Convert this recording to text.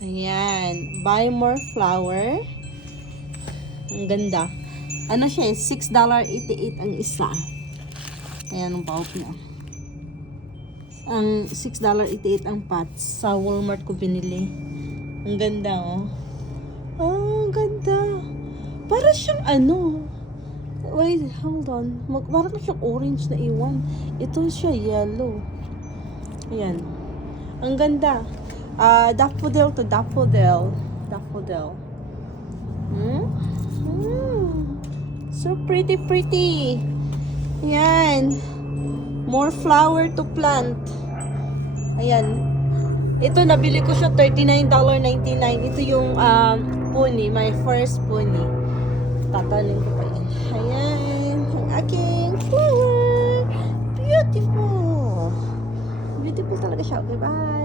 Ayan. Buy more flower. Ang ganda. Ano siya eh? $6.88 ang isa. Ayan ang bulb niya. Ang $6.88 ang pots. Sa Walmart ko binili. Ang ganda oh. Oh, ang ganda. Para siyang ano. Wait, hold on. Parang siyang orange na iwan. Ito siya yellow. Ayan. Ang ganda. Daffodil to daffodil. Daffodil. So pretty, pretty. Ayan. More flower to plant. Ayan. Ito, nabili ko siya $39.99. Ito yung pony. My first pony. Tatanin ko pa yan. Ayan. Ang aking flower. Beautiful. Beautiful talaga siya. Okay, bye.